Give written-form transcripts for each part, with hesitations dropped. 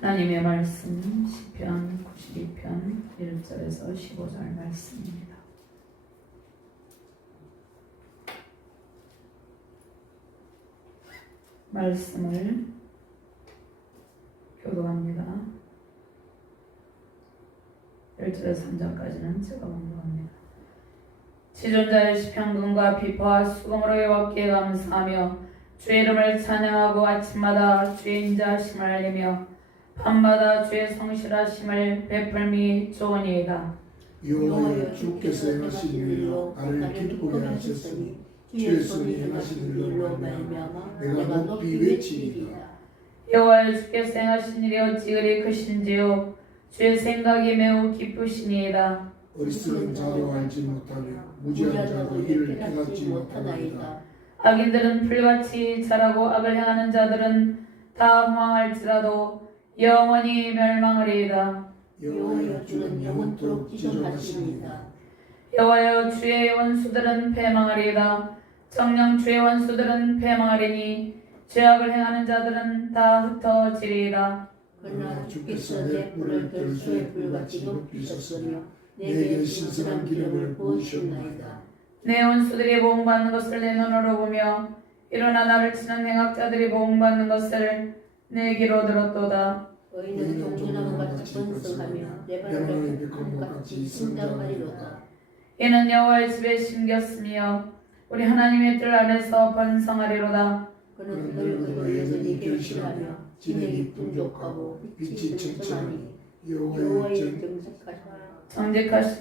하나님의 말씀 시편 92편 1절에서 15절 말씀입니다. 말씀을 교도합니다. 1절에서 3절까지는 제가 공부합니다. 지존자의 시편군과 비파와 수금으로 여호와께 감사하며 주의 이름을 찬양하고 아침마다 주의 인자하심을 알리며 밤마다 주의 성실하심을 베풀미 좋으니이다. 여호와여 주께서 행하신 일로 나를 기쁘게 하셨으니 주의 손이 행하신 일로 말미암아 내가 높이 외치리이다. 여호와여 주께서 행하신 일이 어찌 그리 크신지요 주의 생각이 매우 깊으시니이다. 어리석은 자도 알지 못하며 무지한 자도 이를 깨닫지 못하나이다. 악인들은 풀같이 자라고 악을 행하는 자들은 다 망할지라도 영원히 멸망하리이다. 여호와여 주는 영원토록 지존하시니이다. 여호와여 주의 원수들은 패망하리이다. 정녕 주의 원수들은 패망하리니 죄악을 행하는 자들은 다 흩어지리이다. 그러나 주께서 내 뿔을 들소의 불같이 높이셨으며 내게 신선한 기름을 부으셨나이다. 내 원수들이 보응받는 것을 내 눈으로 보며 일어나 나를 치는 행악자들이 보응받는 것을 내 귀로 들었도다. 너희는 종려나무 같이 번성하며 내 발을 백합목 같이 성장하리로다. 이는 여호와의 집에 심겼으며 우리 하나님의 뜰 안에서 번성하리로다. 그는 늙어도 여전히 결실하며 진액이 풍족하고 빛이 청청하니 여호와의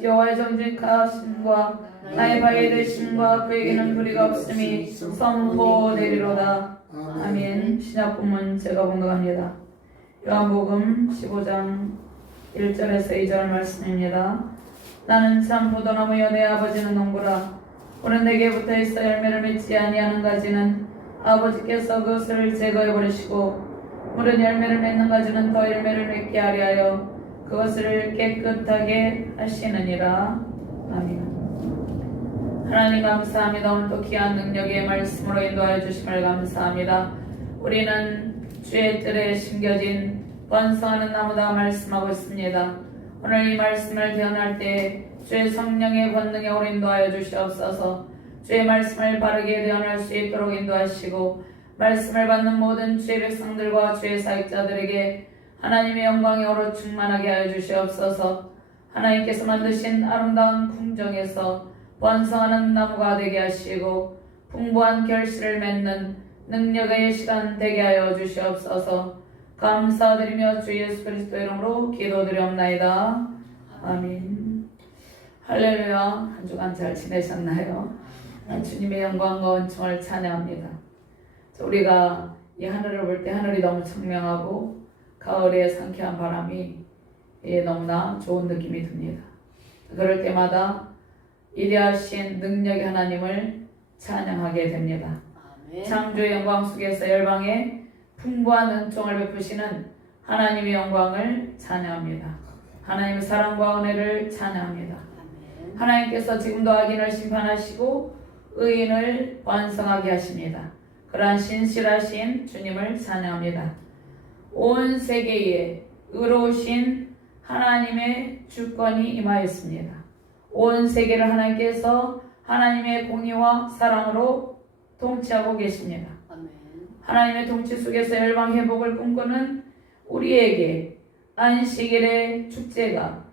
여호와의 정직하심과 나의 바위 되심과 그에게는 불의가 없음이 선포되리로다. 아멘. 신약 본문 제가 공독합니다. 요한복음 15장 1절에서 2절 말씀입니다. 나는 참 포도나무여 내 아버지는 농부라. 오는 내게 붙어있어 열매를 맺지 아니하는 가지는 아버지께서 그것을 제거해버리시고 물은 열매를 맺는 가지는 더 열매를 맺게 하려 하여 그것을 깨끗하게 하시느니라. 아멘. 하나님 감사합니다. 오늘도 귀한 능력의 말씀으로 인도하여 주심을 감사합니다. 우리는 주의 뜰에 심겨진 번성하는 나무다 말씀하고 있습니다. 오늘 이 말씀을 대언할 때 주의 성령의 권능에 우리 인도하여 주시옵소서. 주의 말씀을 바르게 대언할 수 있도록 인도하시고 말씀을 받는 모든 주의 백성들과 주의 사역자들에게 하나님의 영광이 오로 충만하게 하여 주시옵소서. 하나님께서 만드신 아름다운 궁정에서 번성하는 나무가 되게 하시고 풍부한 결실을 맺는 능력의 시간 되게 하여 주시옵소서. 감사드리며 주 예수 그리스도 이름으로 기도드리옵나이다. 아멘. 할렐루야. 한 주간 잘 지내셨나요? 주님의 영광과 은총을 찬양합니다. 우리가 이 하늘을 볼 때 하늘이 너무 청명하고 가을의 상쾌한 바람이 너무나 좋은 느낌이 듭니다. 그럴 때마다 위대하신 능력의 하나님을 찬양하게 됩니다. 창조의 영광 속에서 열방에 풍부한 은총을 베푸시는 하나님의 영광을 찬양합니다. 하나님의 사랑과 은혜를 찬양합니다. 하나님께서 지금도 악인을 심판하시고 의인을 번성하게 하십니다. 그러한 신실하신 주님을 찬양합니다. 온 세계에 의로우신 하나님의 주권이 임하였습니다. 온 세계를 하나님께서 하나님의 공의와 사랑으로 통치하고 계십니다. 하나님의 통치 속에서 열방 회복을 꿈꾸는 우리에게 안식일의 축제가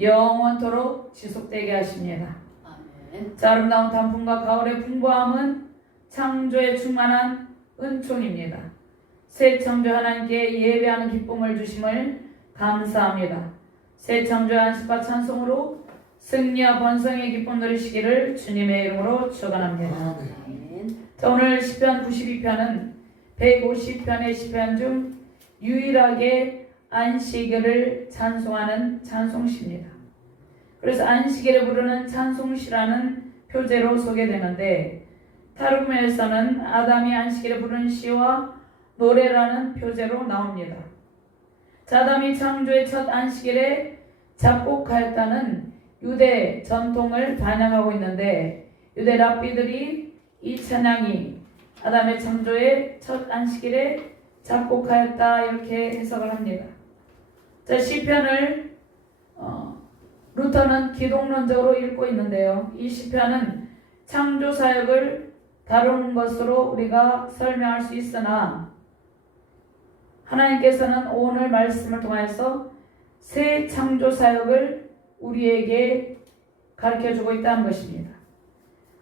영원토록 지속되게 하십니다. 아름다운 단풍과 가을의 풍부함은 창조에 충만한 은총입니다. 새 창조 하나님께 예배하는 기쁨을 주심을 감사합니다. 새 창조 안식과 찬송으로 승리와 번성의 기쁨 누리시기를 주님의 이름으로 축원합니다. 자, 오늘 시편 92편은 150편의 시편 중 유일하게 안식일을 찬송하는 찬송시입니다. 그래서 안식일에 부르는 찬송시라는 표제로 소개되는데 타르구에서는 아담이 안식일에 부른 시와 노래라는 표제로 나옵니다. 아담이 창조의 첫 안식일에 작곡하였다는 유대 전통을 반영하고 있는데 유대 랍비들이 이 찬양이 아담의 창조의 첫 안식일에 작곡하였다 이렇게 해석을 합니다. 자, 시편을 루터는 기독론적으로 읽고 있는데요. 이 시편은 창조 사역을 다루는 것으로 우리가 설명할 수 있으나 하나님께서는 오늘 말씀을 통해서 새 창조 사역을 우리에게 가르쳐주고 있다는 것입니다.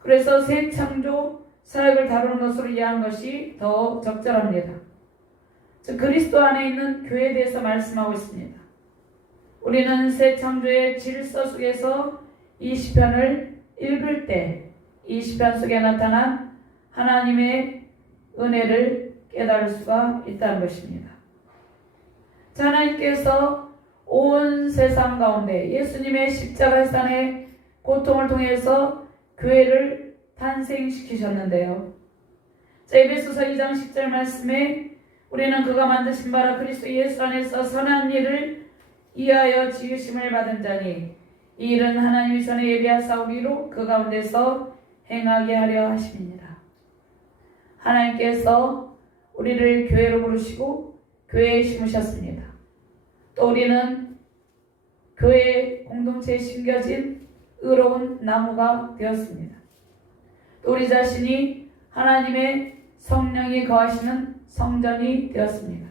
그래서 새 창조 사역을 다루는 것으로 이해하는 것이 더 적절합니다. 즉 그리스도 안에 있는 교회에 대해서 말씀하고 있습니다. 우리는 새 창조의 질서 속에서 이 시편을 읽을 때 이 시편 속에 나타난 하나님의 은혜를 깨달을 수가 있다는 것입니다. 자, 하나님께서 온 세상 가운데 예수님의 십자가의 산의 고통을 통해서 교회를 탄생시키셨는데요. 자, 에베소서 2장 10절 말씀에 우리는 그가 만드신 바라 그리스도 예수 안에서 선한 일을 이하여 지으심을 받은 자니 이 일은 하나님이 전에 예비하사 우리로 그 가운데서 행하게 하려 하심이니라. 하나님께서 우리를 교회로 부르시고 교회에 심으셨습니다. 또 우리는 교회 공동체에 심겨진 의로운 나무가 되었습니다. 또 우리 자신이 하나님의 성령이 거하시는 성전이 되었습니다.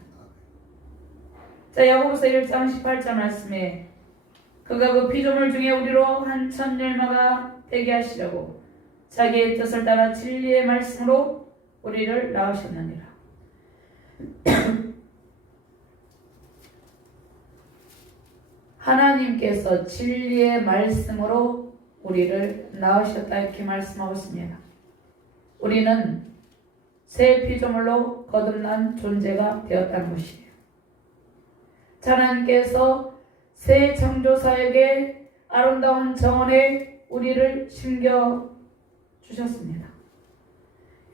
자, 야고보서 1장 18절 말씀에 그가 그 피조물 중에 우리로 한 천열마가 되게 하시려고 자기의 뜻을 따라 진리의 말씀으로 우리를 낳으셨느니라. 하나님께서 진리의 말씀으로 우리를 낳으셨다 이렇게 말씀하고 있습니다. 우리는 새 피조물로 거듭난 존재가 되었다는 것이에요. 하나님께서 새 창조사역의 아름다운 정원에 우리를 심겨 주셨습니다.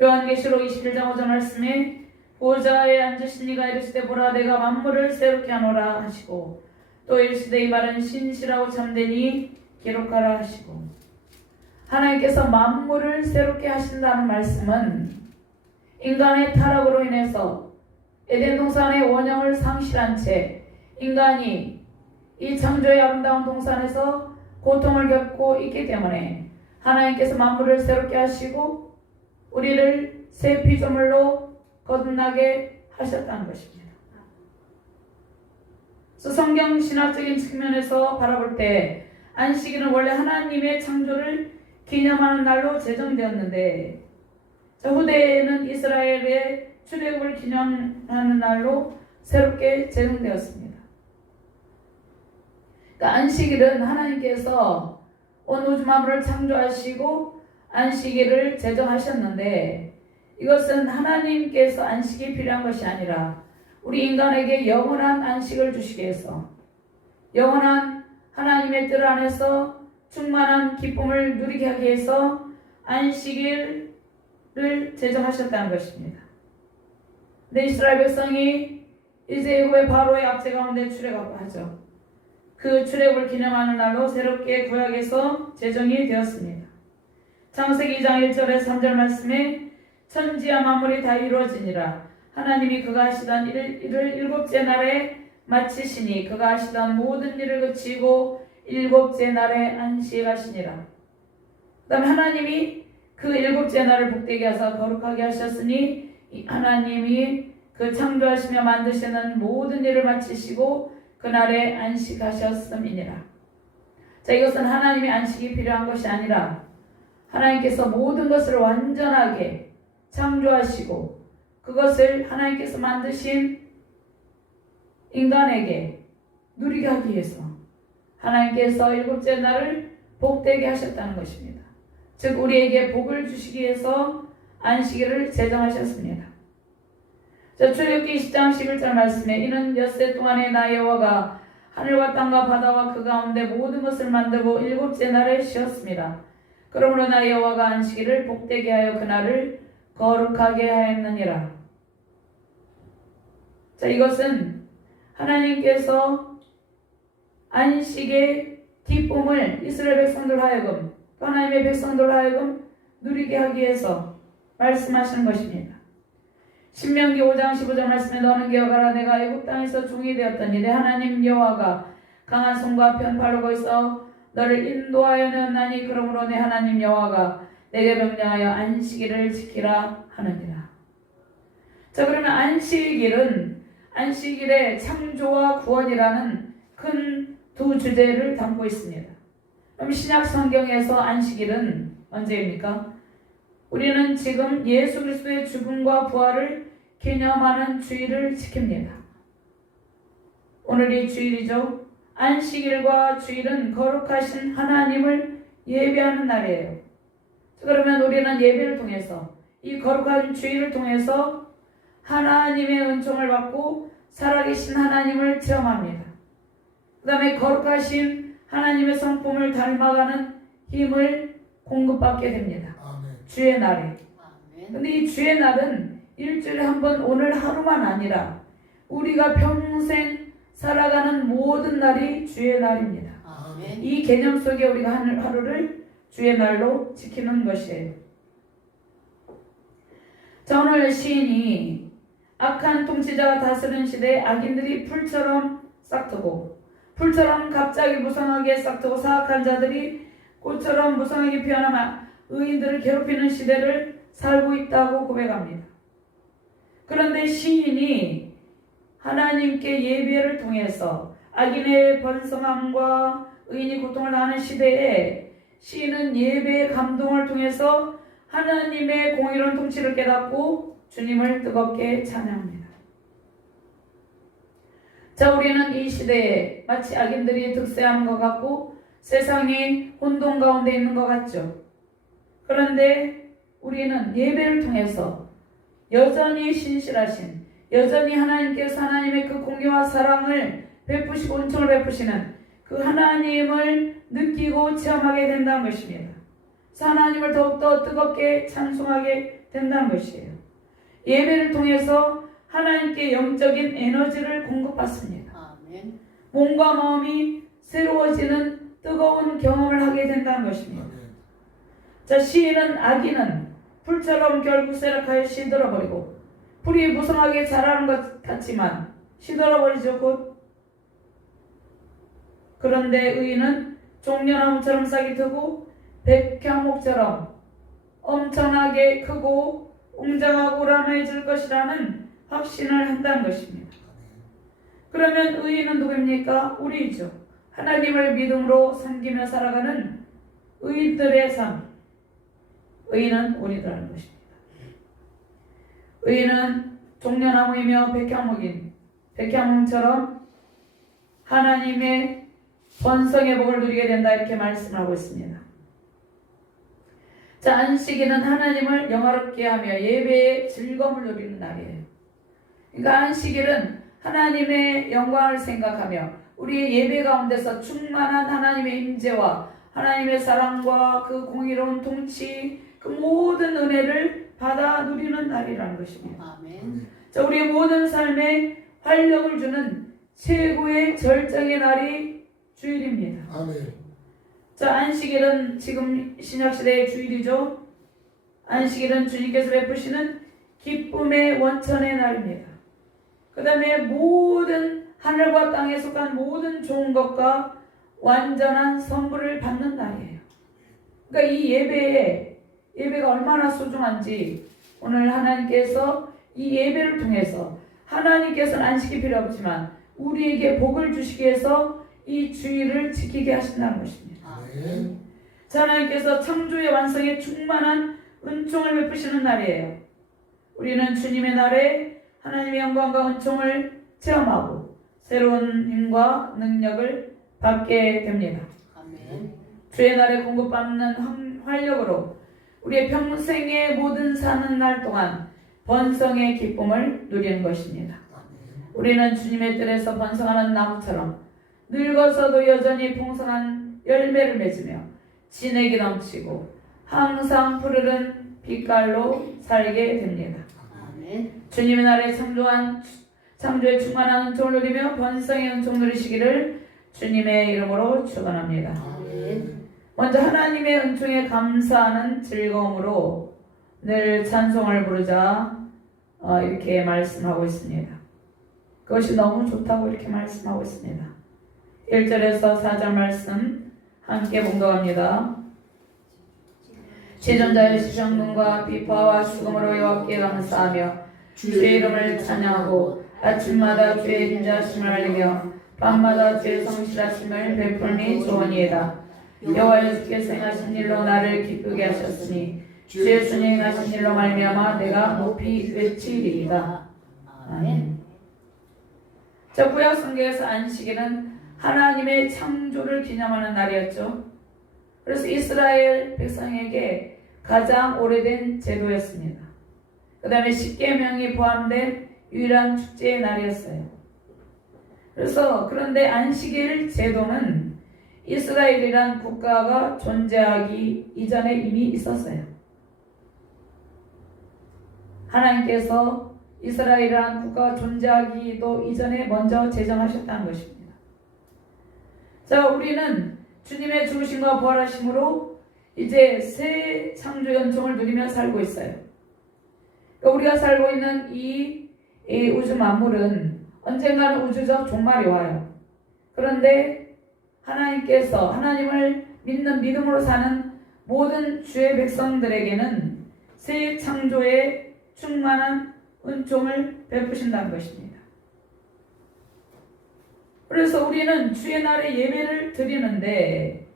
요한계시록 21장 5절 말씀에 보좌에 앉으신 이가 이르시되 보라 내가 만물을 새롭게 하노라 하시고 또 이르시되 이 말은 신실하고 참되니 기록하라 하시고 하나님께서 만물을 새롭게 하신다는 말씀은 인간의 타락으로 인해서 에덴 동산의 원형을 상실한 채 인간이 이 창조의 아름다운 동산에서 고통을 겪고 있기 때문에 하나님께서 만물을 새롭게 하시고 우리를 새 피조물로 거듭나게 하셨다는 것입니다. 그래서 성경 신학적인 측면에서 바라볼 때 안식일은 원래 하나님의 창조를 기념하는 날로 제정되었는데 후대에는 이스라엘의 출애굽을 기념하는 날로 새롭게 제정되었습니다. 그러니까 안식일은 하나님께서 온 우주 만물을 창조하시고 안식일을 제정하셨는데 이것은 하나님께서 안식이 필요한 것이 아니라 우리 인간에게 영원한 안식을 주시기 위해서 영원한 하나님의 뜻 안에서 충만한 기쁨을 누리게 하기 위해서 안식일을 제정하셨다는 것입니다. 근데 이스라엘 백성이 이제 애굽의 바로의 압제 가운데 출애굽하죠. 그 출애굽을 기념하는 날로 새롭게 구약에서 제정이 되었습니다. 창세기 2장 1절에 3절 말씀에 천지와 만물이 다 이루어지니라 하나님이 그가 하시던 일을 일곱째 날에 마치시니 그가 하시던 모든 일을 그치고 일곱째 날에 안식하시니라. 그 다음에 하나님이 그 일곱째 날을 복되게 하사 거룩하게 하셨으니 하나님이 그 창조하시며 만드시는 모든 일을 마치시고 그날에 안식하셨음이니라. 자, 이것은 하나님의 안식이 필요한 것이 아니라 하나님께서 모든 것을 완전하게 창조하시고 그것을 하나님께서 만드신 인간에게 누리게 하기 위해서 하나님께서 일곱째 날을 복되게 하셨다는 것입니다. 즉 우리에게 복을 주시기 위해서 안식일을 제정하셨습니다. 자, 출애굽기 20장 11절 말씀에 이는 엿새 동안에 나 여호와가 하늘과 땅과 바다와 그 가운데 모든 것을 만들고 일곱째 날에 쉬었습니다. 그러므로 나 여호와가 안식일을 복되게 하여 그날을 거룩하게 하였느니라. 자, 이것은 하나님께서 안식의 기쁨을 이스라엘 백성들 하여금 하나님의 백성들 하여금 누리게 하기 위해서 말씀하시는 것입니다. 신명기 5장 15절 말씀에 너는 기억하라. 내가 애굽 땅에서 종이 되었더니 내 하나님 여호와가 강한 손과 편팔로 거기서 너를 인도하여 내었나니 그러므로 내 하나님 여호와가 내게 명령하여 안식일을 지키라 하느니라. 자, 그러면 안식일의 창조와 구원이라는 큰 두 주제를 담고 있습니다. 그럼 신약 성경에서 안식일은 언제입니까? 우리는 지금 예수 그리스도의 죽음과 부활을 기념하는 주일을 지킵니다. 오늘이 주일이죠. 안식일과 주일은 거룩하신 하나님을 예배하는 날이에요. 그러면 우리는 예배를 통해서 이 거룩한 주일을 통해서 하나님의 은총을 받고 살아계신 하나님을 체험합니다. 그 다음에 거룩하신 하나님의 성품을 닮아가는 힘을 공급받게 됩니다. 아멘. 주의 날에. 근데 이 주의 날은 일주일에 한 번 오늘 하루만 아니라 우리가 평생 살아가는 모든 날이 주의 날입니다. 아멘. 이 개념 속에 우리가 하루를 주의 날로 지키는 것이에요. 자, 오늘 시인이 악한 통치자가 다스리는 시대에 악인들이 풀처럼 싹트고 풀처럼 갑자기 무성하게 싹트고 사악한 자들이 꽃처럼 무성하게 피어나 의인들을 괴롭히는 시대를 살고 있다고 고백합니다. 그런데 시인이 하나님께 예배를 통해서 악인의 번성함과 의인이 고통을 당하는 시대에 시인은 예배의 감동을 통해서 하나님의 공의로운 통치를 깨닫고 주님을 뜨겁게 찬양합니다. 자, 우리는 이 시대에 마치 악인들이 득세하는 것 같고 세상이 혼돈 가운데 있는 것 같죠. 그런데 우리는 예배를 통해서 여전히 신실하신, 여전히 하나님께서 하나님의 그 공의와 사랑을 베푸시고 은총을 베푸시는 그 하나님을 느끼고 체험하게 된다는 것입니다. 그래서 하나님을 더욱더 뜨겁게 찬송하게 된다는 것이에요. 예배를 통해서 하나님께 영적인 에너지를 공급받습니다. 아멘. 몸과 마음이 새로워지는 뜨거운 경험을 하게 된다는 것입니다. 아멘. 자, 시인은 악인은 풀처럼 결국 쇠락하여 시들어버리고 풀이 무성하게 자라는 것 같지만 시들어버리죠 곧. 그런데 의인은 종려나무처럼 싹이 트고 백향목처럼 엄청나게 크고 웅장하고 우람해질 것이라는 확신을 한다는 것입니다. 그러면 의인은 누구입니까? 우리죠. 하나님을 믿음으로 섬기며 살아가는 의인들의 삶. 의인은 우리들하는 것입니다. 의인은 종려나무이며 백향목처럼 하나님의 번성의 복을 누리게 된다 이렇게 말씀하고 있습니다. 자, 안식일은 하나님을 영화롭게 하며 예배의 즐거움을 누리는 날이에요. 그러니까 안식일은 하나님의 영광을 생각하며 우리의 예배 가운데서 충만한 하나님의 임재와 하나님의 사랑과 그 공의로운 통치, 그 모든 은혜를 받아 누리는 날이라는 것입니다. 아멘. 자, 우리의 모든 삶에 활력을 주는 최고의 절정의 날이 주일입니다. 아멘. 자, 안식일은 지금 신약시대의 주일이죠. 안식일은 주님께서 베푸시는 기쁨의 원천의 날입니다. 그 다음에 모든 하늘과 땅에 속한 모든 좋은 것과 완전한 선물을 받는 날이에요. 그러니까 이 예배가 얼마나 소중한지 오늘 하나님께서 이 예배를 통해서 하나님께서는 안식이 필요 없지만 우리에게 복을 주시기 위해서 이 주일을 지키게 하신다는 것입니다. 아멘. 자, 하나님께서 창조의 완성에 충만한 은총을 베푸시는 날이에요. 우리는 주님의 날에 하나님의 영광과 은총을 체험하고 새로운 힘과 능력을 받게 됩니다. 아멘. 주의 날에 공급받는 활력으로 우리의 평생의 모든 사는 날 동안 번성의 기쁨을 누리는 것입니다. 우리는 주님의 뜰에서 번성하는 나무처럼 늙어서도 여전히 풍성한 열매를 맺으며 진액이 넘치고 항상 푸르른 빛깔로 살게 됩니다. 아멘. 주님의 날에 창조의 충만한 은총을 누리며 번성의 은총 누리시기를 주님의 이름으로 축원합니다. 아멘. 먼저 하나님의 은총에 감사하는 즐거움으로 늘 찬송을 부르자 이렇게 말씀하고 있습니다. 그것이 너무 좋다고 이렇게 말씀하고 있습니다. 1절에서 4절 말씀 함께 봉독합니다. 지존자의 시정문과 비파와 죽음으로 여호와께 감사하며 주의 이름을 찬양하고 아침마다 주의 인자하심을 알리며 밤마다 주의 성실하심을 베풀니 좋으니이다. 여호와께서 행하신 일로 나를 기쁘게 하셨으니 주의 손이 행하신 일로 말미암아 내가 높이 외치리이다. 아멘. 자, 구약 성경에서 안식일은 하나님의 창조를 기념하는 날이었죠. 그래서 이스라엘 백성에게 가장 오래된 제도였습니다. 그 다음에 십계명이 포함된 유일한 축제의 날이었어요. 그런데 안식일 제도는 이스라엘이란 국가가 존재하기 이전에 이미 있었어요. 하나님께서 이스라엘이란 국가가 존재하기도 이전에 먼저 제정하셨다는 것입니다. 자, 우리는 주님의 죽으심과 부활하심으로 이제 새 창조의 은총을 누리며 살고 있어요. 우리가 살고 있는 이 우주 만물은 언젠가는 우주적 종말이 와요. 그런데 하나님께서 하나님을 믿는 믿음으로 사는 모든 주의 백성들에게는 새 창조의 충만한 은총을 베푸신다는 것입니다. 그래서 우리는 주의 날에 예배를 드리는데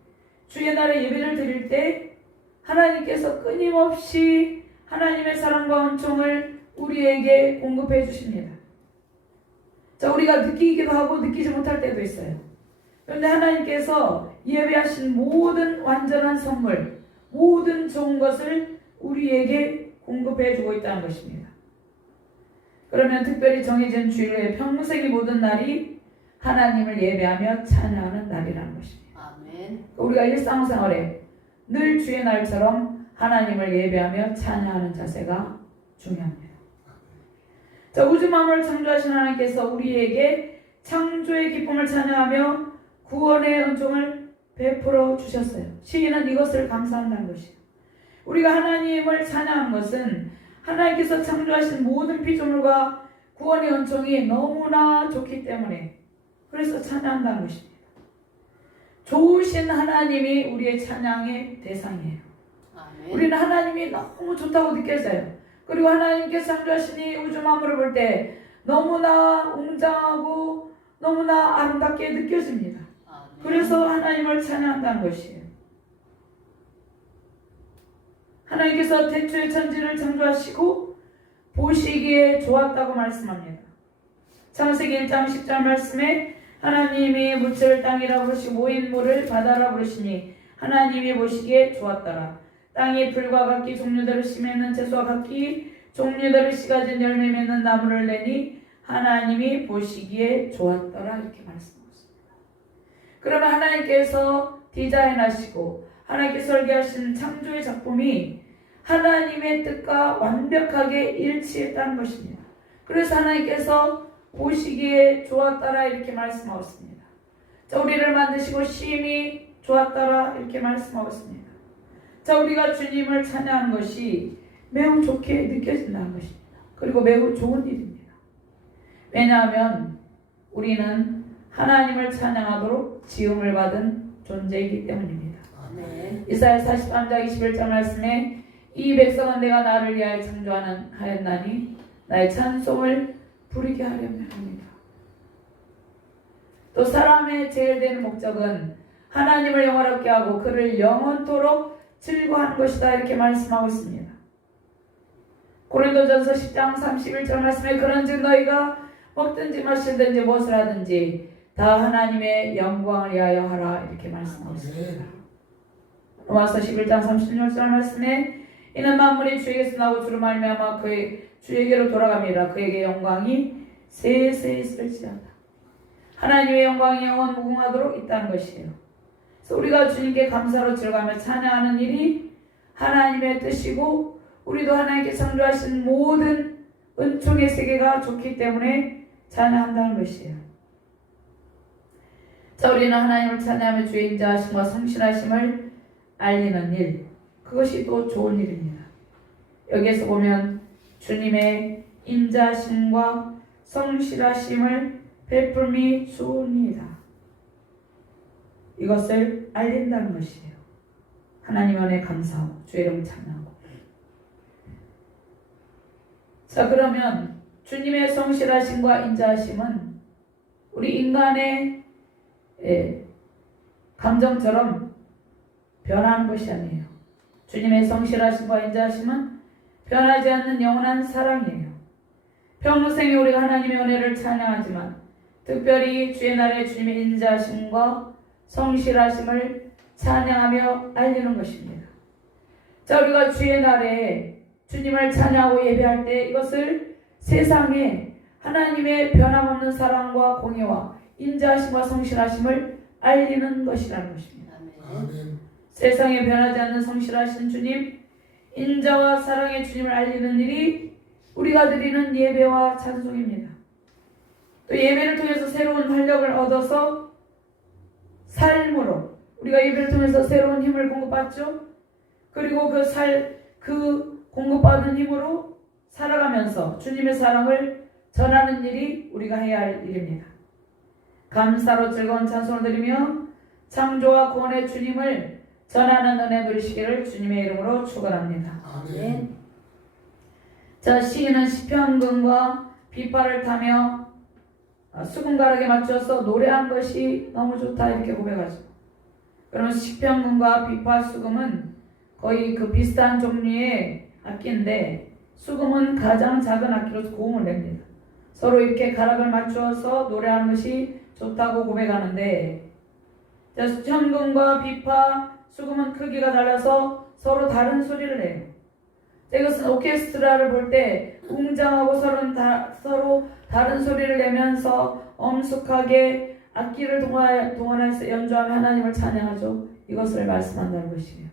주의 날에 예배를 드릴 때 하나님께서 끊임없이 하나님의 사랑과 은총을 우리에게 공급해 주십니다. 자, 우리가 느끼기도 하고 느끼지 못할 때도 있어요. 그런데 하나님께서 예배하신 모든 완전한 선물, 모든 좋은 것을 우리에게 공급해 주고 있다는 것입니다. 그러면 특별히 정해진 주일의 평생의 모든 날이 하나님을 예배하며 찬양하는 날이라는 것입니다. 아멘. 우리가 일상생활에 늘 주의 날처럼 하나님을 예배하며 찬양하는 자세가 중요합니다. 자, 우주 만물을 창조하신 하나님께서 우리에게 창조의 기쁨을 찬양하며 구원의 은총을 베풀어 주셨어요. 시인은 이것을 감사한다는 것이에요. 우리가 하나님을 찬양하는 것은 하나님께서 창조하신 모든 피조물과 구원의 은총이 너무나 좋기 때문에 그래서 찬양한다는 것입니다. 좋으신 하나님이 우리의 찬양의 대상이에요. 아멘. 우리는 하나님이 너무 좋다고 느껴져요. 그리고 하나님께서 창조하신 이 우주 만물을 볼 때 너무나 웅장하고 너무나 아름답게 느껴집니다. 아멘. 그래서 하나님을 찬양한다는 것이에요. 하나님께서 태초에 천지를 창조하시고 보시기에 좋았다고 말씀합니다. 창세기 1장 10절 말씀에 하나님이 물체를 땅이라 부르시고 모인물을 바다라 부르시니 하나님이 보시기에 좋았더라. 땅이 풀과 같기 종류대로 씨 맺는 채소와 같기 종류대로 씨 가진 열매 맺는 나무를 내니 하나님이 보시기에 좋았더라. 이렇게 말씀하셨습니다. 그러면 하나님께서 디자인하시고 하나님께 설계하신 창조의 작품이 하나님의 뜻과 완벽하게 일치했다는 것입니다. 그래서 하나님께서 보시기에 좋았더라 이렇게 말씀하고 있습니다. 자, 우리를 만드시고 심히 좋았더라 이렇게 말씀하고 있습니다. 자, 우리가 주님을 찬양하는 것이 매우 좋게 느껴진다는 것입니다. 그리고 매우 좋은 일입니다. 왜냐하면 우리는 하나님을 찬양하도록 지음을 받은 존재이기 때문입니다. 아멘. 이사야 43장 21절 말씀에 이 백성은 내가 나를 위하여 창조하였나니 나의 찬송을 부르게 하려면 합니다. 또 사람의 제일 되는 목적은 하나님을 영화롭게 하고 그를 영원토록 즐거워하는 것이다 이렇게 말씀하고 있습니다. 고린도전서 10장 31절 말씀에 그런즉 너희가 먹든지 마시든지 무엇을 하든지 다 하나님의 영광을 위하여 하라 이렇게 말씀하고 있습니다. 로마서 11장 36절 말씀에 이는 만물이 주에게서 나고 주로 말미암아 그의 주에게로 돌아갑니다. 그에게 영광이 세세 있을지어다. 하나님의 영광이 영원 무궁하도록 있다는 것이에요. 그래서 우리가 주님께 감사로 즐거워하며 찬양하는 일이 하나님의 뜻이고 우리도 하나님께 창조하신 모든 은총의 세계가 좋기 때문에 찬양한다는 것이에요. 자, 우리는 하나님을 찬양하며 주의 인자하심과 성실하심을 알리는 일, 그것이 또 좋은 일입니다. 여기에서 보면 주님의 인자심과 성실하심을 베풀미 좋으니이다. 이것을 알린다는 것이에요. 하나님 안에 감사하고 주의 이름 찬양하고. 자, 그러면 주님의 성실하심과 인자하심은 우리 인간의 감정처럼 변하는 것이 아니에요. 주님의 성실하심과 인자하심은 변하지 않는 영원한 사랑이에요. 평생에 우리가 하나님의 은혜를 찬양하지만 특별히 주의 날에 주님의 인자하심과 성실하심을 찬양하며 알리는 것입니다. 자, 우리가 주의 날에 주님을 찬양하고 예배할 때 이것을 세상에 하나님의 변함없는 사랑과 공의와 인자하심과 성실하심을 알리는 것이라는 것입니다. 아멘. 세상에 변하지 않는 성실하신 주님, 인자와 사랑의 주님을 알리는 일이 우리가 드리는 예배와 찬송입니다. 또 예배를 통해서 새로운 활력을 얻어서 삶으로 우리가 예배를 통해서 새로운 힘을 공급받죠. 그리고 그 공급받은 힘으로 살아가면서 주님의 사랑을 전하는 일이 우리가 해야 할 일입니다. 감사로 즐거운 찬송을 드리며 창조와 구원의 주님을 전하는 은혜 누리시기를 주님의 이름으로 축원합니다. 아멘. 자, 시인은 시편근과 비파를 타며 수금가락에 맞춰서 노래한 것이 너무 좋다 이렇게 고백하죠. 그러면 시편근과 비파, 수금은 거의 그 비슷한 종류의 악기인데 수금은 가장 작은 악기로서 고음을 냅니다. 서로 이렇게 가락을 맞추어서 노래하는 것이 좋다고 고백하는데, 현금과 비파, 수금은 크기가 달라서 서로 다른 소리를 내요. 이것은 오케스트라를 볼 때 웅장하고 서로 다른 소리를 내면서 엄숙하게 악기를 동원해서 연주하며 하나님을 찬양하죠. 이것을 말씀한다는 것이에요.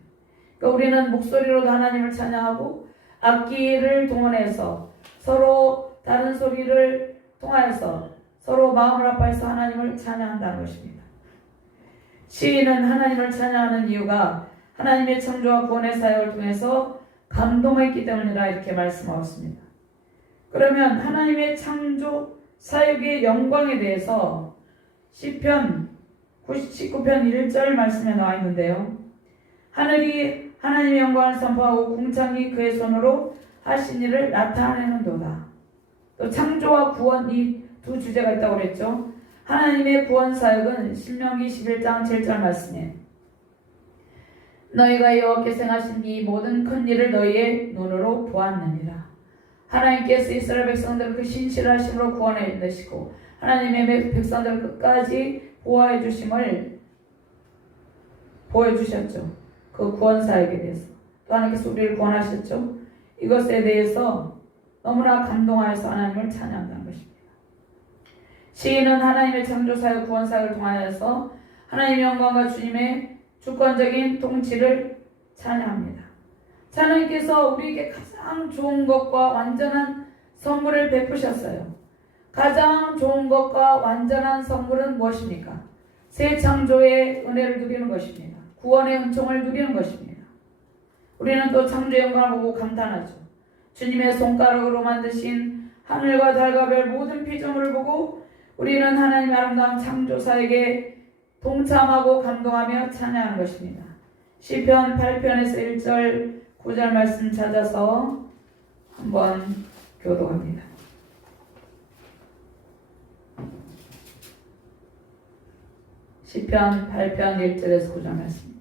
그러니까 우리는 목소리로도 하나님을 찬양하고 악기를 동원해서 서로 다른 소리를 통하여서 서로 마음을 합해서 하나님을 찬양한다는 것입니다. 시인은 하나님을 찬양하는 이유가 하나님의 창조와 구원의 사역을 통해서 감동했기 때문이라 이렇게 말씀하고 있습니다. 그러면 하나님의 창조 사역의 영광에 대해서 시편 19편 1절 말씀에 나와 있는데요. 하늘이 하나님의 영광을 선포하고 궁창이 그의 손으로 하신 일을 나타내는도다. 또 창조와 구원, 이 두 주제가 있다고 그랬죠. 하나님의 구원 사역은 신명기 11장 7절 말씀에 너희가 여호와께서 행하신 이 모든 큰 일을 너희의 눈으로 보았느니라. 하나님께서 이스라엘 백성들을 그 신실하심으로 구원해 내시고 하나님의 백성들을 끝까지 보호해 주심을 보여주셨죠. 그 구원 사역에 대해서 또 하나님께서 우리를 구원하셨죠. 이것에 대해서 너무나 감동하여서 하나님을 찬양한다는 것입니다. 시인은 하나님의 창조사역, 구원사역을 통하여서 하나님의 영광과 주님의 주권적인 통치를 찬양합니다. 하나님께서 우리에게 가장 좋은 것과 완전한 선물을 베푸셨어요. 가장 좋은 것과 완전한 선물은 무엇입니까? 새 창조의 은혜를 누리는 것입니다. 구원의 은총을 누리는 것입니다. 우리는 또 창조의 영광을 보고 감탄하죠. 주님의 손가락으로 만드신 하늘과 달과 별 모든 피조물을 보고 우리는 하나님의 아름다운 창조사에게 동참하고 감동하며 찬양하는 것입니다. 시편 8편에서 1절 9절 말씀 찾아서 한번 교독합니다. 시편 8편 1절에서 9절 말씀입니다.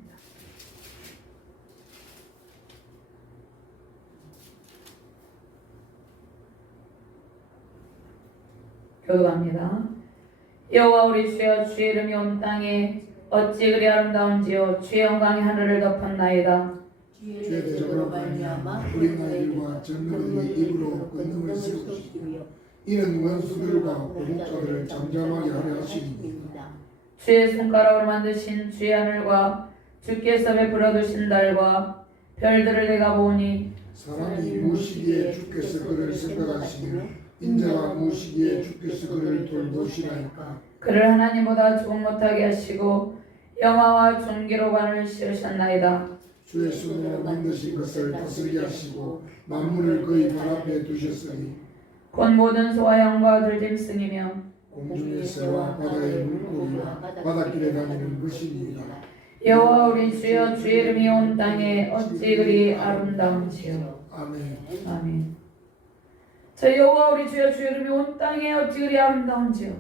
교독합니다. 여호와 우리 주여, 주의 이름이 온 땅에 어찌 그리 아름다운지요. 주의 영광이 하늘을 덮었나이다. 주의 대적으로 말미암아 우리 나일과 전능의 입으로 권능을 세우시고 이는 원수들과 보복자들을 잠잠하게 하려 하시니이다. 주의 손가락으로 만드신 주의 하늘과 주께서 베풀어 두신 달과 별들을 내가 보니 사람이 무시기에 주께서 그를 생각하시며 인자가 무시기에 주께서 그를 돌보시나이까. 그를 하나님보다 조금 못하게 하시고 영화와 존귀로관을 씌우셨나이다. 주의 손으로 만드신 것을 다스리게 하시고 만물을 그의 발 앞에 두셨으니 곧 모든 소와 양과 들짐승이며 공중의 새와 바다의 물고기와 바닷길에 다니는 것이니라. 여호와 우리 주여 주의 이름이 온 땅에 어찌 그리 아름다운지요. 아멘. 아멘. 자, 여호와 우리 주여 주의 이름이 온 땅에 어찌 그리 아름다운지요.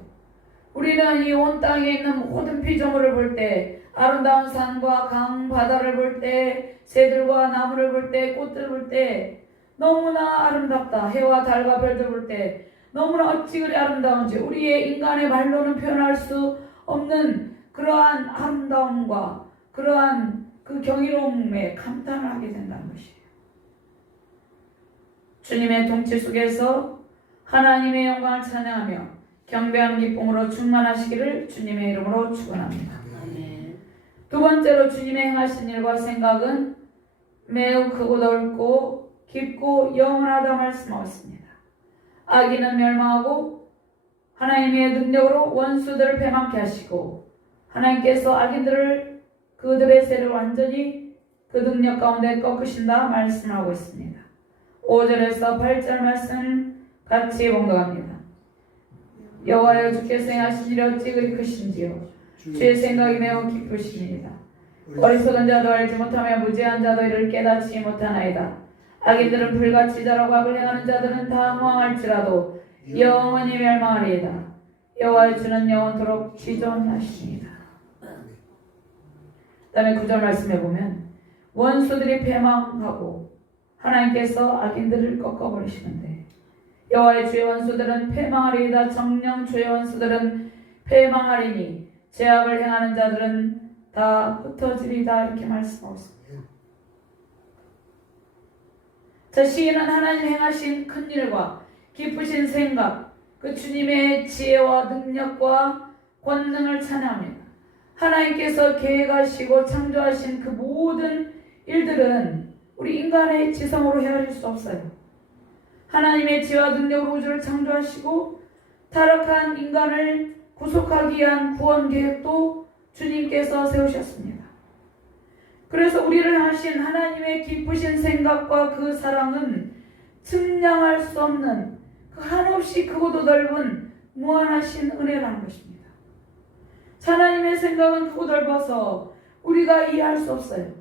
우리는 이 온 땅에 있는 모든 피조물을 볼 때, 아름다운 산과 강, 바다를 볼 때, 새들과 나무를 볼 때, 꽃들을 볼 때 너무나 아름답다. 해와 달과 별들 볼 때 너무나 어찌 그리 아름다운지 우리의 인간의 말로는 표현할 수 없는 그러한 아름다움과 그러한 그 경이로움에 감탄을 하게 된다는 것이에요. 주님의 통치 속에서 하나님의 영광을 찬양하며 경배하는 기쁨으로 충만하시기를 주님의 이름으로 축원합니다. 아멘. 두 번째로 주님의 행하신 일과 생각은 매우 크고 넓고 깊고 영원하다 말씀하고 있습니다. 악인은 멸망하고 하나님의 능력으로 원수들을 패망케 하시고 하나님께서 악인들을 그들의 세력을 완전히 그 능력 가운데 꺾으신다 말씀하고 있습니다. 5절에서 8절 말씀 같이 봉독합니다. 여호와여 주께서 행하신 일이 어찌 그리 크신지요. 주의 생각이 매우 깊으십니다. 어리석은 자도 알지 못하며 무지한 자도 이를 깨닫지 못하나이다. 악인들은 불같이 자라고 악을 행하는 자들은 다 망할지라도 영원히 멸망하리이다. 여호와의 주는 영원토록 지존하시니이다. 그 다음에 9절 말씀해 보면 원수들이 패망하고 하나님께서 악인들을 꺾어버리시는데 여호와의 주의 원수들은 패망하리이다. 정녕 주의 원수들은 패망하리니 죄악을 행하는 자들은 다 흩어지리다. 이렇게 말씀하고 있습니다. 자, 시인은 하나님 행하신 큰 일과 깊으신 생각, 그 주님의 지혜와 능력과 권능을 찬양합니다. 하나님께서 계획하시고 창조하신 그 모든 일들은 우리 인간의 지성으로 헤아릴 수 없어요. 하나님의 지혜와 능력으로 우주를 창조하시고 타락한 인간을 구속하기 위한 구원 계획도 주님께서 세우셨습니다. 그래서 우리를 하신 하나님의 깊으신 생각과 그 사랑은 측량할 수 없는 그 한없이 크고도 넓은 무한하신 은혜라는 것입니다. 하나님의 생각은 크고 넓어서 우리가 이해할 수 없어요.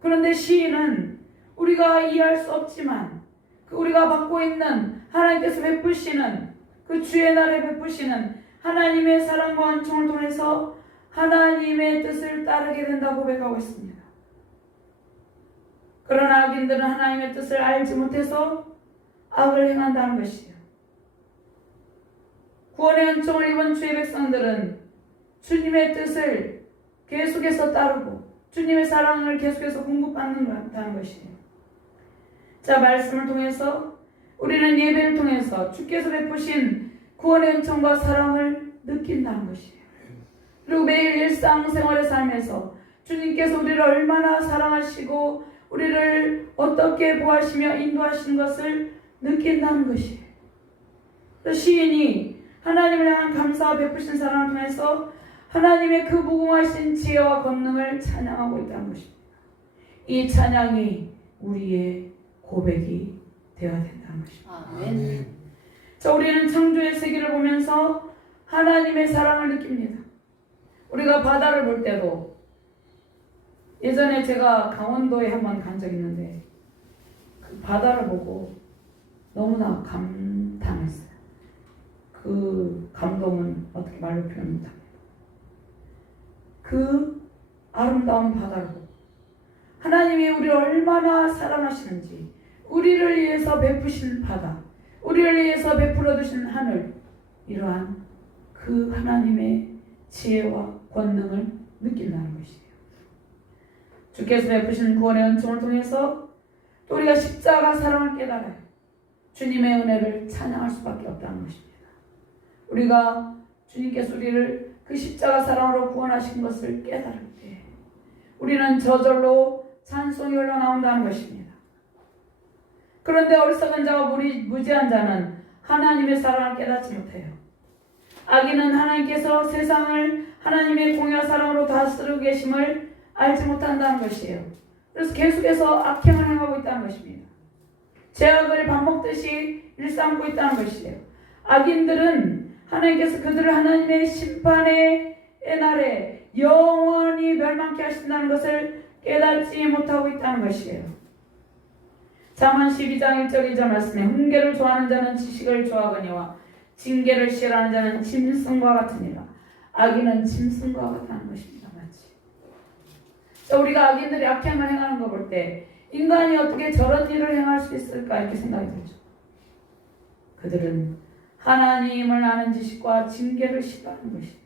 그런데 시인은 우리가 이해할 수 없지만 그 우리가 받고 있는 하나님께서 베푸시는 그 주의 날에 베푸시는 하나님의 사랑과 은총을 통해서 하나님의 뜻을 따르게 된다고 고백하고 있습니다. 그러나 악인들은 하나님의 뜻을 알지 못해서 악을 행한다는 것이에요. 구원의 은총을 입은 주의 백성들은 주님의 뜻을 계속해서 따르고 주님의 사랑을 계속해서 공급받는다는 것이에요. 자, 말씀을 통해서 우리는 예배를 통해서 주께서 베푸신 구원의 은총과 사랑을 느낀다는 것이에요. 그리고 매일 일상생활의 삶에서 주님께서 우리를 얼마나 사랑하시고 우리를 어떻게 보호하시며 인도하신 것을 느낀다는 것이에요. 시인이 하나님을 향한 감사와 베푸신 사랑을 통해서 하나님의 그 무궁하신 지혜와 권능을 찬양하고 있다는 것입니다. 이 찬양이 우리의 고백이 되어야 된다는 것입니다. 아멘. 자, 우리는 창조의 세계를 보면서 하나님의 사랑을 느낍니다. 우리가 바다를 볼 때도 예전에 제가 강원도에 한번 간 적이 있는데 그 바다를 보고 너무나 감탄했어요. 그 감동은 어떻게 말로 표현 못합니다. 그 아름다운 바다를 보고 하나님이 우리를 얼마나 사랑하시는지, 우리를 위해서 베푸신 바다, 우리를 위해서 베풀어 주신 하늘, 이러한 그 하나님의 지혜와 권능을 느낀다는 것이에요. 주께서 베푸신 구원의 은총을 통해서 또 우리가 십자가 사랑을 깨달아요. 주님의 은혜를 찬양할 수밖에 없다는 것입니다. 우리가 주님께서 우리를 그 십자가 사랑으로 구원하신 것을 깨달을 때 우리는 저절로 찬송이 흘러나온다는 것입니다. 그런데 어리석은 자와 무지한 자는 하나님의 사랑을 깨닫지 못해요. 악인은 하나님께서 세상을 하나님의 공의와 사랑으로 다스리고 계심을 알지 못한다는 것이에요. 그래서 계속해서 악행을 행하고 있다는 것입니다. 죄악을 밥 먹듯이 일삼고 있다는 것이에요. 악인들은 하나님께서 그들을 하나님의 심판의 날에 영원히 멸망케 하신다는 것을 깨닫지 못하고 있다는 것이에요. 잠언 12장 1절 2절 말씀에 훈계를 좋아하는 자는 지식을 좋아하거니와 징계를 싫어하는 자는 짐승과 같으니라. 악인은 짐승과 같다는 것입니다. 마치. 자, 우리가 악인들이 악행을 행하는 거 볼 때 인간이 어떻게 저런 일을 행할 수 있을까 이렇게 생각이 들죠. 그들은 하나님을 아는 지식과 징계를 싫어하는 것이에요.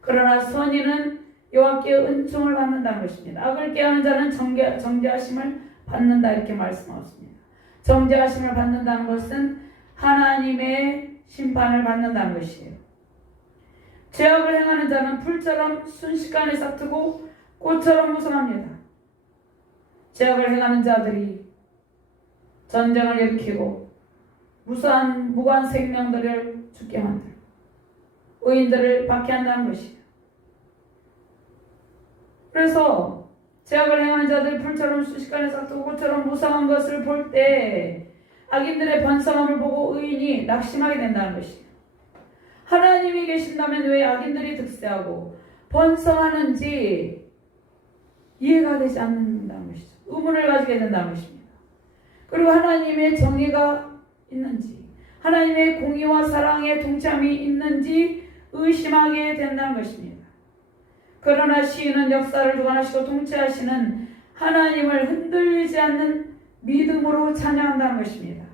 그러나 선인은 여호와께 은총을 받는다는 것입니다. 악을 깨하는 자는 정죄하심을 받는다 이렇게 말씀하셨습니다. 정죄하심을 받는다는 것은 하나님의 심판을 받는다는 것이에요. 죄악을 행하는 자는 풀처럼 순식간에 싹트고 꽃처럼 무성합니다. 죄악을 행하는 자들이 전쟁을 일으키고 무고한 생명들을 죽게 만들고 의인들을 박해한다는 것이에요. 그래서 죄악을 행하는 자들이 풀처럼 순식간에 싹트고 꽃처럼 무성한 것을 볼 때 악인들의 번성함을 보고 의인이 낙심하게 된다는 것이에요. 하나님이 계신다면 왜 악인들이 득세하고 번성하는지 이해가 되지 않는다는 것이죠. 의문을 가지게 된다는 것입니다. 그리고 하나님의 정의가 있는지 하나님의 공의와 사랑의 동참이 있는지 의심하게 된다는 것입니다. 그러나 시인은 역사를 주관하시고 통치하시는 하나님을 흔들리지 않는 믿음으로 찬양한다는 것입니다.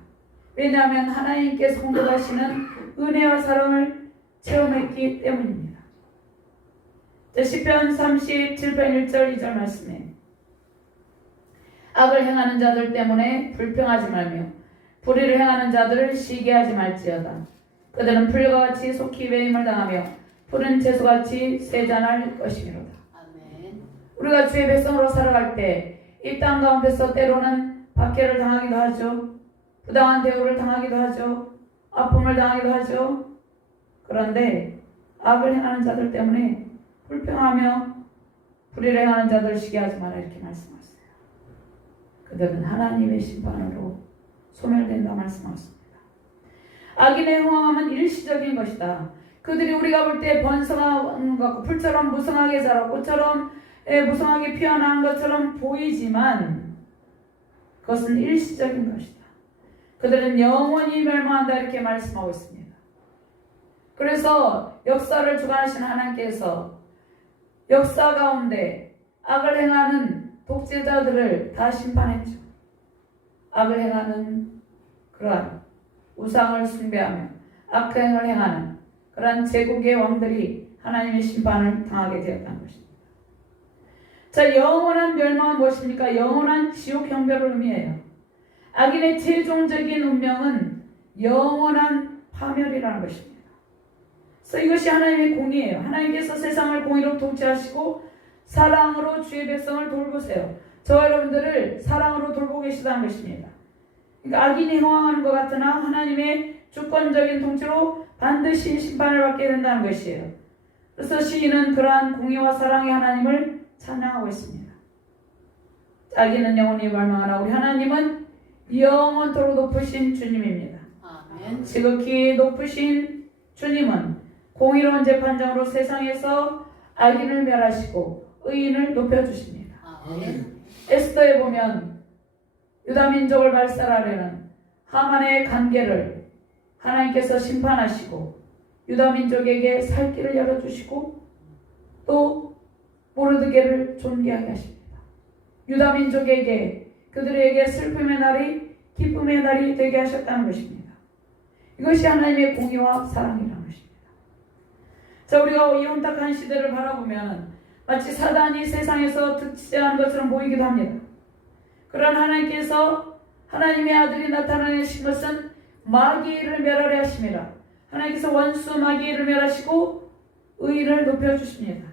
왜냐하면 하나님께서 공급하시는 은혜와 사랑을 체험했기 때문입니다. 시편 37편 1절 2절 말씀에 악을 행하는 자들 때문에 불평하지 말며 불의를 행하는 자들을 시기하지 말지어다. 그들은 풀과 같이 속히 배임을 당하며 푸른 채소같이 세잔할 것이미로다. 아멘. 우리가 주의 백성으로 살아갈 때 이 땅 가운데서 때로는 박해를 당하기도 하죠. 부당한 대우를 당하기도 하죠. 아픔을 당하기도 하죠. 그런데 악을 행하는 자들 때문에 불평하며 불의를 행하는 자들을 시기하지 마라 이렇게 말씀하셨어요. 그들은 하나님의 심판으로 소멸된다 말씀하셨습니다. 악인의 흥황함은 일시적인 것이다. 그들이 우리가 볼 때 번성하는 것 같고 풀처럼 무성하게 자라고 꽃처럼 무성하게 피어난 것처럼 보이지만 그것은 일시적인 것이다. 그들은 영원히 멸망한다 이렇게 말씀하고 있습니다. 그래서 역사를 주관하시는 하나님께서 역사 가운데 악을 행하는 독재자들을 다 심판했죠. 악을 행하는 그러한 우상을 숭배하며 악행을 행하는 그러한 제국의 왕들이 하나님의 심판을 당하게 되었다는 것입니다. 자, 영원한 멸망은 무엇입니까? 영원한 지옥 형벌을 의미해요. 악인의 최종적인 운명은 영원한 파멸이라는 것입니다. 그래서 이것이 하나님의 공의예요. 하나님께서 세상을 공의로 통치하시고 사랑으로 주의 백성을 돌보세요. 저와 여러분들을 사랑으로 돌보고 계시다는 것입니다. 그러니까 악인이 흥황하는 것 같으나 하나님의 주권적인 통치로 반드시 심판을 받게 된다는 것이에요. 그래서 시인은 그러한 공의와 사랑의 하나님을 찬양하고 있습니다. 악인은 영원히 멸망하나 우리 하나님은 영원토록 높으신 주님입니다. 아멘. 지극히 높으신 주님은 공의로운 재판장으로 세상에서 악인을 멸하시고 의인을 높여주십니다. 아멘. 에스더에 보면 유다 민족을 발살하려는 하만의 관계를 하나님께서 심판하시고 유다 민족에게 살 길을 열어주시고 또 모르드게를 존귀하게 하십니다. 유다 민족에게 그들에게 슬픔의 날이 기쁨의 날이 되게 하셨다는 것입니다. 이것이 하나님의 공의와 사랑이라는 것입니다. 자, 우리가 이 혼탁한 시대를 바라보면 마치 사단이 세상에서 득세하는 것처럼 보이기도 합니다. 그러나 하나님께서 하나님의 아들이 나타나신 것은 마귀를 멸하려 하심이라. 하나님께서 원수 마귀를 멸하시고 의인을 높여주십니다.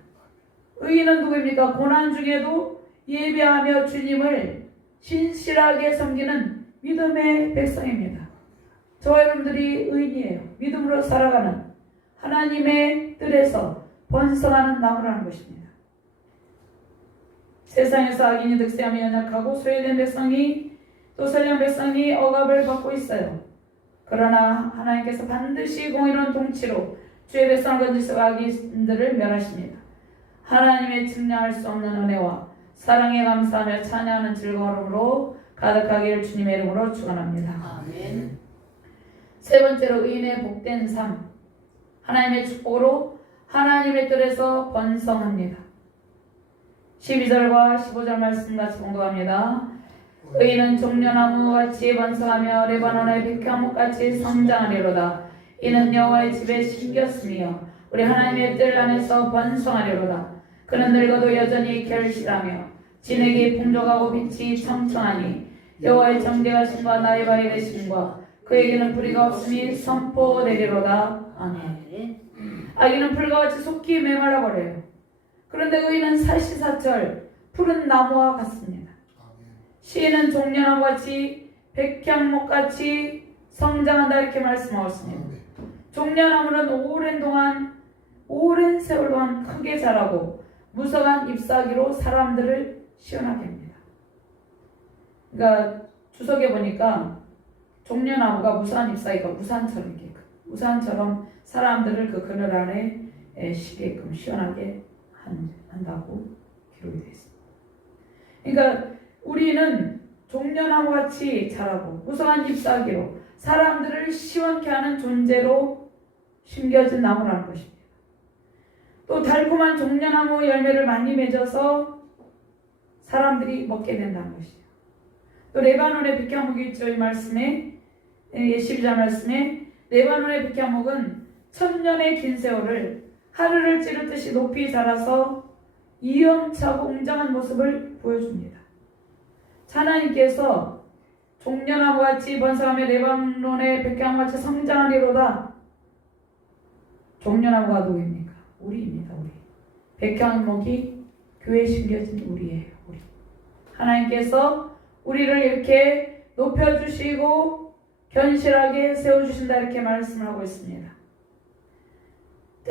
의인은 누구입니까? 고난 중에도 예배하며 주님을 신실하게 섬기는 믿음의 백성입니다. 저와 여러분들이 의인이에요. 믿음으로 살아가는 하나님의 뜰에서 번성하는 나무라는 것입니다. 세상에서 악인이 득세하며 연약하고 소외된 백성이 또 선량 백성이 억압을 받고 있어요. 그러나 하나님께서 반드시 공의로운 통치로 주의 백성을 건지시고 악인들을 멸하십니다. 하나님의 측량할 수 없는 은혜와 사랑에 감사하며 찬양하는 즐거움으로 가득하기를 주님의 이름으로 축원합니다. 아멘. 세 번째로 의인의 복된 삶. 하나님의 축복으로 하나님의 뜰에서 번성합니다. 12절과 15절 말씀 같이 공부합니다. 의인은 종려나무같이 번성하며 레바논의 백향목같이 성장하리로다. 이는 여호와의 집에 심겼으며 우리 하나님의 뜰 안에서 번성하리로다. 그는 늙어도 여전히 결실하며 진액이 풍족하고 빛이 청청하니 여호와의 정죄하심과 나의 바위 되심과 그에게는 불의가 없으니 선포되리로다. 아멘. 아멘. 악인은 풀과 같이 속히 메말라 버려요. 그런데 의인은 사시사철 푸른 나무와 같습니다. 시인은 종려나무같이 백향목같이 성장한다 이렇게 말씀하고 있습니다. 종려나무는 오랜 세월 동안 크게 자라고 무성한 잎사귀로 사람들을 시원하게 합니다. 그러니까 주석에 보니까 종려나무가 무성한 잎사귀가 우산처럼 이렇게 우산처럼 사람들을 그 그늘 아래 쉬게끔 시원하게 한다고 기록이 되어 있습니다. 그러니까 우리는 종려나무 같이 자라고 무성한 잎사귀로 사람들을 시원케 하는 존재로 심겨진 나무라는 것입니다. 또 달콤한 종려나무 열매를 많이 맺어서 사람들이 먹게 된다는 것이에요. 또 레바논의 백향목이 있죠. 이 말씀에 12절 말씀에 레바논의 백향목은 천년의 긴 세월을 하늘을 찌르듯이 높이 자라서 이엄차고 웅장한 모습을 보여줍니다. 하나님께서 종려나무같이 번성하며 레바논의 백향목같이 성장하리로다. 종려나무가 누구입니까? 우리입니다. 우리. 백향목이 교회에 심겨진 우리예요. 우리. 하나님께서 우리를 이렇게 높여주시고 견실하게 세워주신다 이렇게 말씀을 하고 있습니다.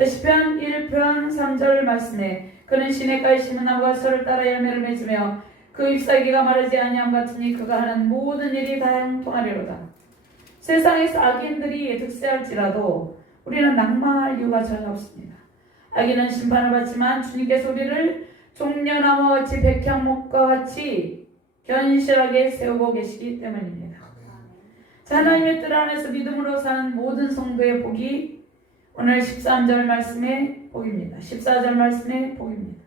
시편 1편 3절 말씀에 그는 시냇가에 심은 나무가 서를 따라 열매를 맺으며 그 잎사귀가 마르지 아니함 같으니 그가 하는 모든 일이 다 형통하리로다. 세상에서 악인들이 득세할지라도 우리는 낭망할 이유가 전혀 없습니다. 악인은 심판을 받지만 주님께서 우리를 종려나무와 같이 백향목과 같이 견실하게 세우고 계시기 때문입니다. 자, 하나님의 뜰 안에서 믿음으로 사는 모든 성도의 복이 오늘 13절 말씀의 복입니다. 14절 말씀의 복입니다.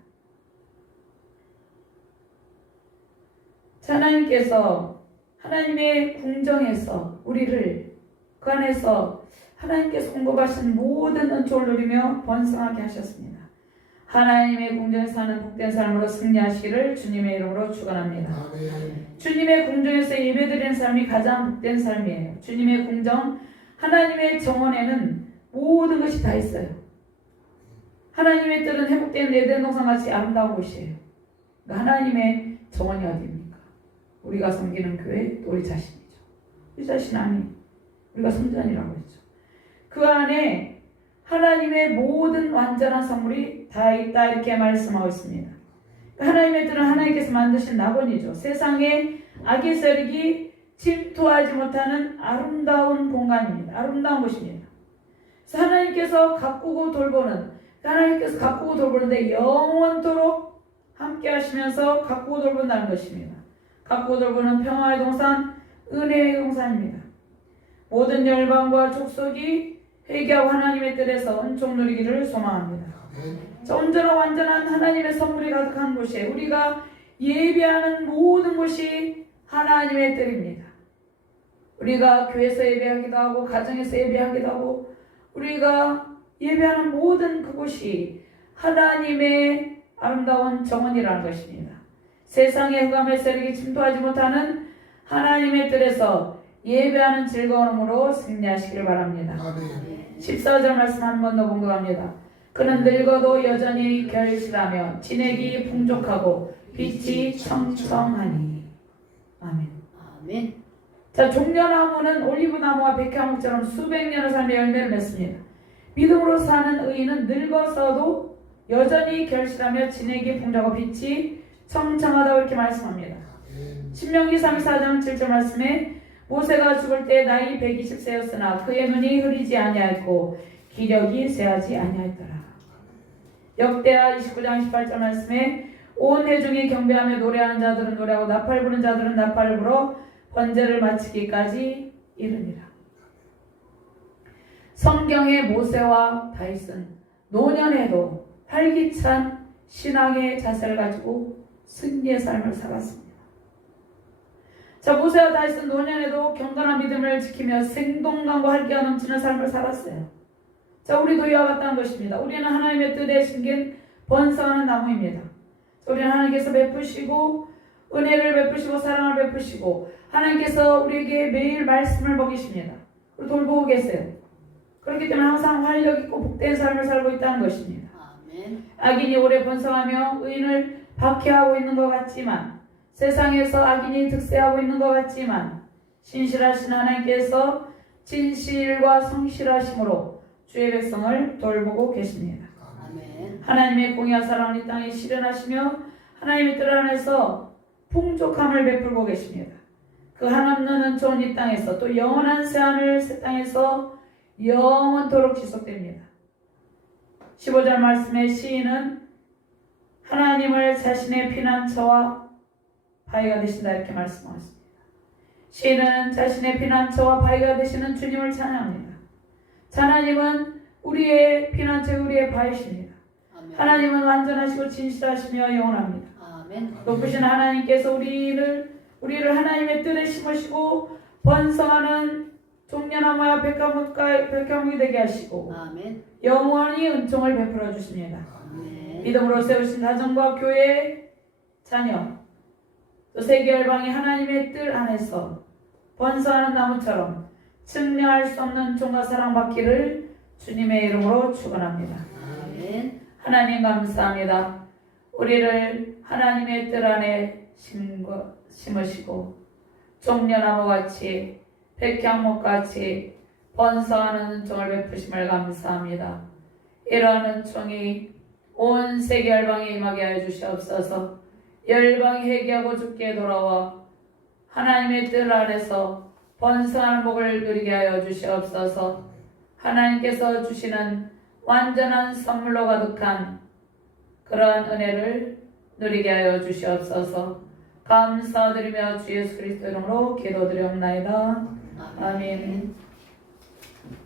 자, 하나님께서 하나님의 궁정에서 우리를 그 안에서 하나님께서 공급하신 모든 은총을 누리며 번성하게 하셨습니다. 하나님의 궁정에 사는 복된 삶으로 승리하시기를 주님의 이름으로 축원합니다. 주님의 궁정에서 예배드리는 삶이 가장 복된 삶이에요. 주님의 궁정, 하나님의 정원에는 모든 것이 다 있어요. 하나님의 뜰은 회복된 에덴 동산같이 아름다운 곳이에요. 그러니까 하나님의 정원이 어디입니까? 우리가 섬기는 교회, 또 우리 자신이죠. 우리 자신 아니, 우리가 성전이라고 했죠. 그 안에 하나님의 모든 완전한 선물이 다 있다 이렇게 말씀하고 있습니다. 하나님의 뜰은 하나님께서 만드신 낙원이죠. 세상에 악의 세력이 침투하지 못하는 아름다운 공간입니다. 아름다운 곳입니다. 그래서 하나님께서 가꾸고 돌보는, 하나님께서 가꾸고 돌보는데 영원토록 함께 하시면서 가꾸고 돌본다는 것입니다. 가꾸고 돌보는 평화의 동산, 은혜의 동산입니다. 모든 열방과 족속이 회개하고 하나님의 뜰에서 은총 누리기를 소망합니다. 자, 온전한 완전한 하나님의 선물이 가득한 곳에 우리가 예배하는 모든 곳이 하나님의 뜰입니다. 우리가 교회에서 예배하기도 하고 가정에서 예배하기도 하고 우리가 예배하는 모든 그곳이 하나님의 아름다운 정원이라는 것입니다. 세상의 흑암의 세력이 침투하지 못하는 하나님의 뜰에서 예배하는 즐거움으로 승리하시기를 바랍니다. 14절 말씀 한 번 더 공부합니다. 그는 늙어도 여전히 결실하며 진액이 풍족하고 빛이 청청하니. 아멘. 아멘. 자, 종려나무는 올리브나무와 백향목처럼 수백 년을 살며 열매를 맺습니다. 믿음으로 사는 의인은 늙어서도 여전히 결실하며 진액이 풍족하고 빛이 청청하다고 이렇게 말씀합니다. 신명기 34장 7절 말씀에 모세가 죽을 때 나이 120세였으나 그의 눈이 흐리지 아니하였고 기력이 쇠하지 아니하였더라. 역대하 29장 18절 말씀에 온 회중이 경배하며 노래하는 자들은 노래하고 나팔 부는 자들은 나팔을 불어 번제를 마치기까지 이르니라. 성경의 모세와 다윗은 노년에도 활기찬 신앙의 자세를 가지고 승리의 삶을 살았습니다. 자, 모세와 다윗은 노년에도 경건한 믿음을 지키며 생동감과 활기가 넘치는 삶을 살았어요. 자, 우리도 이와 같다는 것입니다. 우리는 하나님의 뜻에 심긴 번성하는 나무입니다. 우리는 하나님께서 베푸시고 은혜를 베푸시고 사랑을 베푸시고 하나님께서 우리에게 매일 말씀을 먹이십니다. 그리고 돌보고 계세요. 그렇기 때문에 항상 활력 있고 복된 삶을 살고 있다는 것입니다. 아멘. 악인이 오래 번성하며 의인을 박해하고 있는 것 같지만 세상에서 악인이 득세하고 있는 것 같지만 신실하신 하나님께서 진실과 성실하심으로 주의 백성을 돌보고 계십니다. 아멘. 하나님의 공의와 사랑을 이 땅에 실현하시며 하나님의 뜻 안에서 풍족함을 베풀고 계십니다. 그 한없는 은총은 이 땅에서 또 영원한 새하늘 새 땅에서 영원토록 지속됩니다. 15절 말씀에 시인은 하나님을 자신의 피난처와 바위가 되신다 이렇게 말씀하셨습니다. 시인은 자신의 피난처와 바위가 되시는 주님을 찬양합니다. 하나님은 우리의 피난처, 우리의 바위십니다. 아멘. 하나님은 완전하시고 진실하시며 영원합니다. 아멘. 높으신 하나님께서 우리를 하나님의 뜻에 심으시고 번성하는 종려나무와 백화목이 되게 하시고 아멘. 영원히 은총을 베풀어 주십니다. 아멘. 믿음으로 세우신 가정과 교회 자녀 또 세계 열방이 하나님의 뜻 안에서 번성하는 나무처럼 측량할 수 없는 은총과 사랑 받기를 주님의 이름으로 축원합니다. 아멘. 하나님 감사합니다. 우리를 하나님의 뜻 안에 심으시고 종려나무같이 백향목같이 번성하는 은총을 베푸심을 감사합니다. 이러한 은총이 온 세계 열방에 임하게 하여 주시옵소서. 열방이 회개하고 주께 돌아와 하나님의 뜻 안에서 번성하는 복을 누리게 하여 주시옵소서. 하나님께서 주시는 완전한 선물로 가득한 그러한 은혜를 누리게 하여 주시옵소서. 감사드리며 주 예수 그리스도 이름으로 기도드리옵나이다. 아멘.